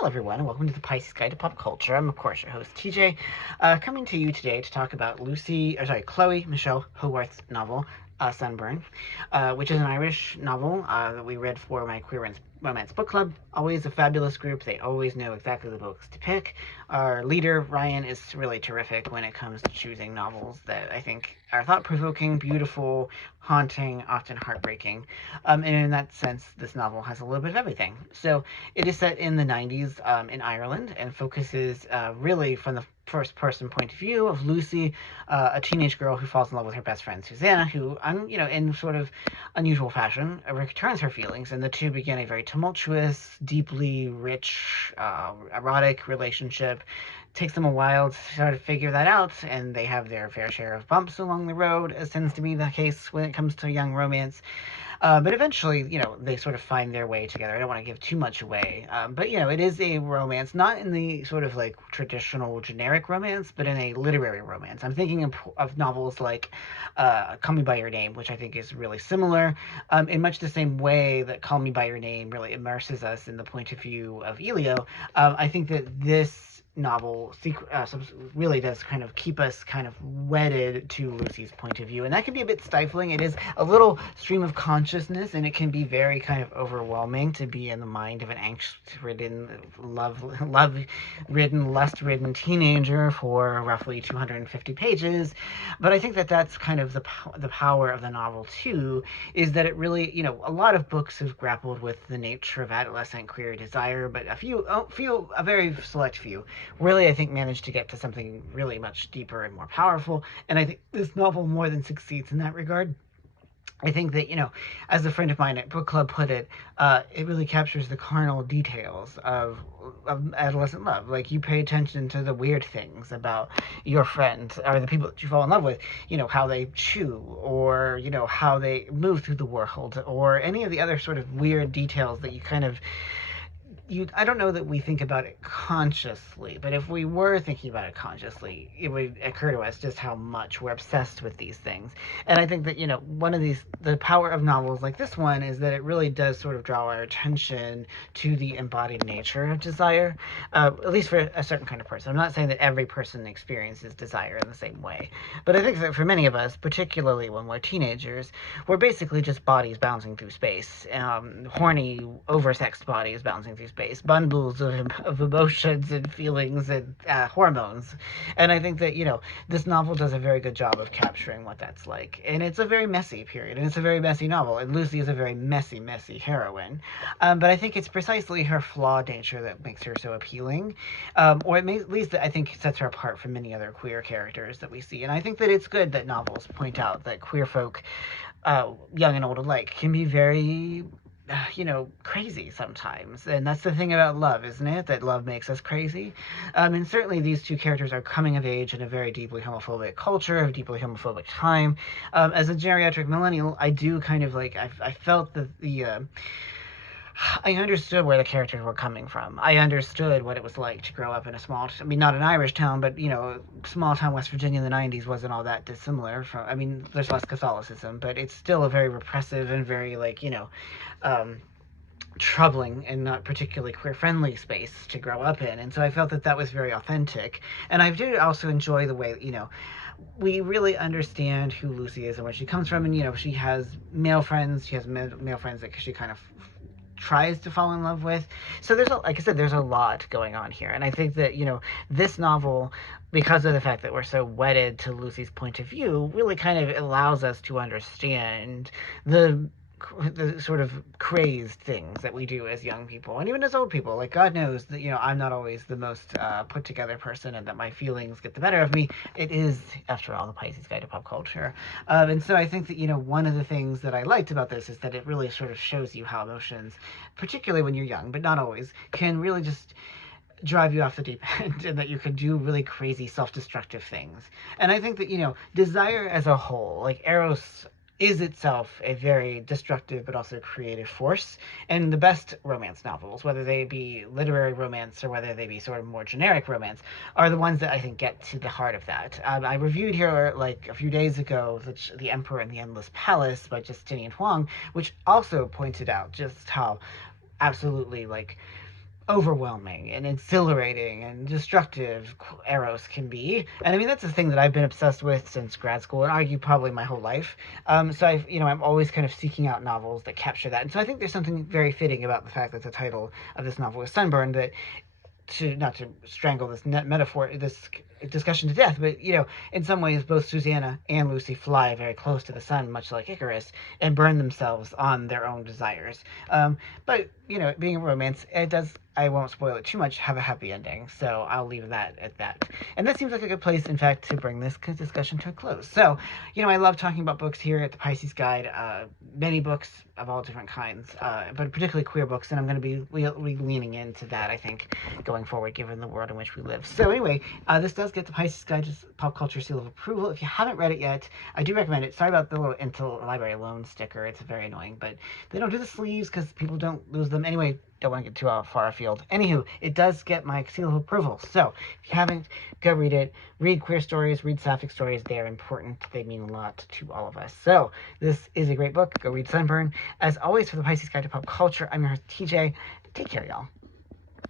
Hello, everyone, and welcome to the Pisces Guide to Pop Culture. I'm, of course, your host, TJ, coming to you today to talk about Chloe Michelle Howarth's novel, Sunburn, which is an Irish novel that we read for my Queer Romance Book Club. Always a fabulous group. They always know exactly the books to pick. Our leader, Ryan, is really terrific when it comes to choosing novels that I think are thought-provoking, beautiful, haunting, often heartbreaking. And in that sense, this novel has a little bit of everything. So it is set in the 90s in Ireland and focuses really from the first person point of view of Lucy, a teenage girl who falls in love with her best friend Susanna, who, in sort of unusual fashion, returns her feelings, and the two begin a very tumultuous, deeply rich, erotic relationship. It takes them a while to sort of figure that out, and they have their fair share of bumps along the road, as tends to be the case when it comes to young romance. But eventually, they sort of find their way together. I don't want to give too much away. But, it is a romance, not in the sort of like traditional generic romance, but in a literary romance. I'm thinking of novels like Call Me By Your Name, which I think is really similar, in much the same way that Call Me By Your Name really immerses us in the point of view of Elio. I think that this novel really does kind of keep us kind of wedded to Lucy's point of view, and that can be a bit stifling. It is a little stream of consciousness, and it can be very kind of overwhelming to be in the mind of an angst-ridden, love-ridden, lust-ridden teenager for roughly 250 pages. But I think that that's kind of the power of the novel too, is that it really, a lot of books have grappled with the nature of adolescent queer desire, but a very select few really, I think, managed to get to something really much deeper and more powerful. And I think this novel more than succeeds in that regard. I think that, as a friend of mine at book club put it, it really captures the carnal details of adolescent love. Like, you pay attention to the weird things about your friends or the people that you fall in love with, how they chew, or, how they move through the world, or any of the other sort of weird details that you kind of I don't know that we think about it consciously, but if we were thinking about it consciously, it would occur to us just how much we're obsessed with these things. And I think that, the power of novels like this one is that it really does sort of draw our attention to the embodied nature of desire, at least for a certain kind of person. I'm not saying that every person experiences desire in the same way, but I think that for many of us, particularly when we're teenagers, we're basically just bodies bouncing through space, horny, oversexed bodies bouncing through space. Bundles of emotions and feelings and hormones. And I think that, this novel does a very good job of capturing what that's like. And it's a very messy period, and it's a very messy novel, and Lucy is a very messy, messy heroine. But I think it's precisely her flawed nature that makes her so appealing, or at least I think sets her apart from many other queer characters that we see. And I think that it's good that novels point out that queer folk, young and old alike, can be very crazy sometimes. And that's the thing about love, isn't it? That love makes us crazy. And certainly these two characters are coming of age in a very deeply homophobic culture, a deeply homophobic time. As a geriatric millennial, I do kind of like, I felt that I understood where the characters were coming from. I understood what it was like to grow up in not an Irish town, but, small town West Virginia in the 90s wasn't all that dissimilar from, there's less Catholicism, but it's still a very repressive and very, troubling and not particularly queer-friendly space to grow up in. And so I felt that that was very authentic. And I did also enjoy the way, we really understand who Lucy is and where she comes from. And, she has male friends. She has male friends that she kind of tries to fall in love with. So like I said, there's a lot going on here. And I think that, this novel, because of the fact that we're so wedded to Lucy's point of view, really kind of allows us to understand the sort of crazed things that we do as young people, and even as old people. Like, God knows that, I'm not always the most put together person, and that my feelings get the better of me. It is, after all, the Pisces Guide to Pop Culture. And so I think that, one of the things that I liked about this is that it really sort of shows you how emotions, particularly when you're young, but not always, can really just drive you off the deep end, and that you can do really crazy self-destructive things. And I think that, desire as a whole, like Eros, is itself a very destructive but also creative force. And the best romance novels, whether they be literary romance or whether they be sort of more generic romance, are the ones that I think get to the heart of that. I reviewed here like a few days ago The Emperor and the Endless Palace by Justinian Huang, which also pointed out just how absolutely overwhelming and exhilarating and destructive Eros can be. And I mean, that's the thing that I've been obsessed with since grad school and argue probably my whole life. So I'm always kind of seeking out novels that capture that. And so I think there's something very fitting about the fact that the title of this novel is Sunburn, that to not to strangle this metaphor, this discussion to death, but in some ways, both Susanna and Lucy fly very close to the sun, much like Icarus, and burn themselves on their own desires. But being a romance, it does. I won't spoil it too much. Have a happy ending, so I'll leave that at that. And that seems like a good place, in fact, to bring this discussion to a close. So, I love talking about books here at the Pisces Guide. Many books of all different kinds, but particularly queer books, and I'm going to be leaning into that, I think, going forward, given the world in which we live. So anyway, this does get the Pisces Guide just pop culture seal of approval. If you haven't read it yet, I do recommend it. Sorry about the little interlibrary loan sticker. It's very annoying, but they don't do the sleeves because people don't lose them. Anyway, don't want to get too far afield. Anywho, it does get my seal of approval. So if you haven't, go read it. Read queer stories, read sapphic stories. They're important. They mean a lot to all of us. So this is a great book. Go read Sunburn. As always, for the Pisces Guide to Pop Culture, I'm your host, TJ. Take care, y'all.